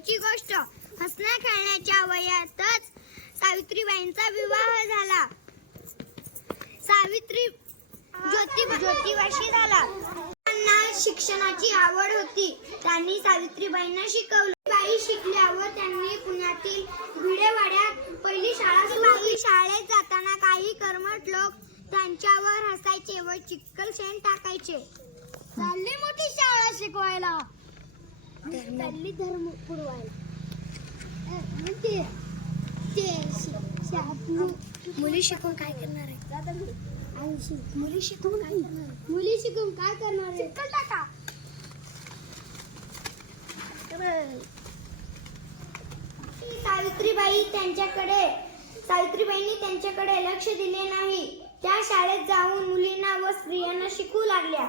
आजची गोष्ट. हसण्या खेळण्याच्या वयातच सावित्रीबाईंचा विवाह झाला. सावित्री ज्योतिबाशी झाला. त्यांना शिक्षणाची आवड होती. त्यांनी सावित्रीबाईंना शिकवलं. बाई शिकल्यावर त्यांनी पुण्यातील भिडेवाड्यात पहिली शाळा सुरू. शाळेत जाताना काही कर्मठ लोक त्यांच्यावर हसायचे व चिखल शेण टाकायचे. चालली मोठी शाळा शिकवायला, चालली धर्म पुरवायला. मुली शिकून काय करणार आहे? मुली शिकून काय करणार आहे? मुली शिकून काय करणार आहे? चिखल टाका. सावित्रीबाईंनी त्यांच्याकडे लक्ष दिले नाही. त्या शाळेत जाऊन मुलींना व स्त्रियांना शिकवू लागल्या.